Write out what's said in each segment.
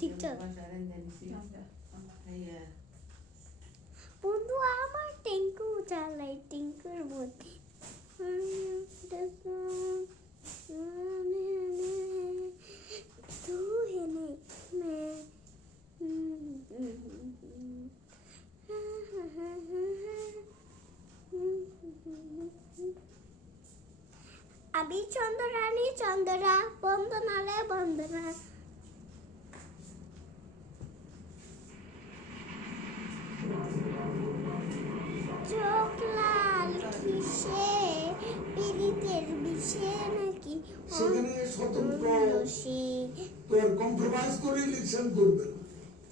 TikTok. বন্ধু আমার টিঙ্কু চালাই টিঙ্কুর মধ্যে तू है मैं अभी चंद्रानी चंद्रा बंदनाले बंदना চোখলাল কিসে পীড়িতের বিষে নাকি সেখানে স্বতন্ত্র তোর কম্প্রোমাইজ করে ইলেকশন করবে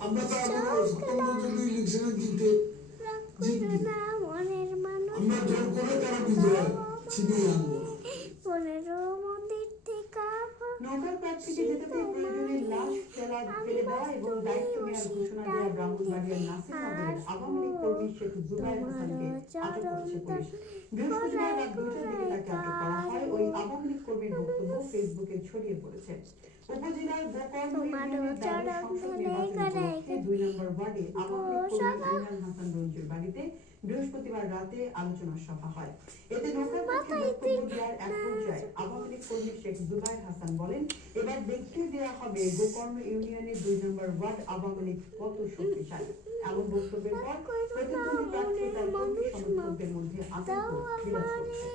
আমরা তো স্বতন্ত্র যদি ইলেকশনে জিতে মনের মানুষ আমরা জোর করে তারা বিজয় ছিনিয়ে আনবো 15 মন্দির থেকে নৌকার কাছ থেকে যেতে প্রয়োজনে লাশ ফেলে দেওয়া এবং দায়িত্ব নেওয়ার ঘোষণা দেওয়া ব্রাহ্মণবাড়িয়ার নাসিরনগরের আওয়ামী লীগ কর্মী শেখ জুবায়ের হাসানকে আটক করেছে পুলিশ। বৃহস্পতিবার রাত 2টার দিকে তাকে আটক করা হয়। ওই আওয়ামী লীগ কর্মীর বক্তব্য ফেসবুকে ছড়িয়ে পড়েছে। উপজেলার গোকর্ণ ইউনিয়নের দ্বাদশ সংসদ নির্বাচন উপলক্ষে 2 নম্বর ওয়ার্ডে আওয়ামী লীগ কর্মী ইমরান হাসান রঞ্জুর বাড়িতে বৃহস্পতিবার রাতে আলোচনা সভা হয়। এতে নৌকার পক্ষে বক্তব্য দেওয়ার এক পর্যায়ে আওয়ামী লীগ কর্মী শেখ জুবায়ের হাসান বলেন, এবার দেখতে দেওয়া হবে গোকর্ণ ইউনিয়নের 2 নম্বর ওয়ার্ড আওয়ামী লীগ কত শক্তিশালী। এমন বক্তব্যের পর প্রতিদ্বন্দ্বী প্রার্থী তার কর্মী সমর্থকদের মধ্যে আতঙ্ক বিরাজ করছে।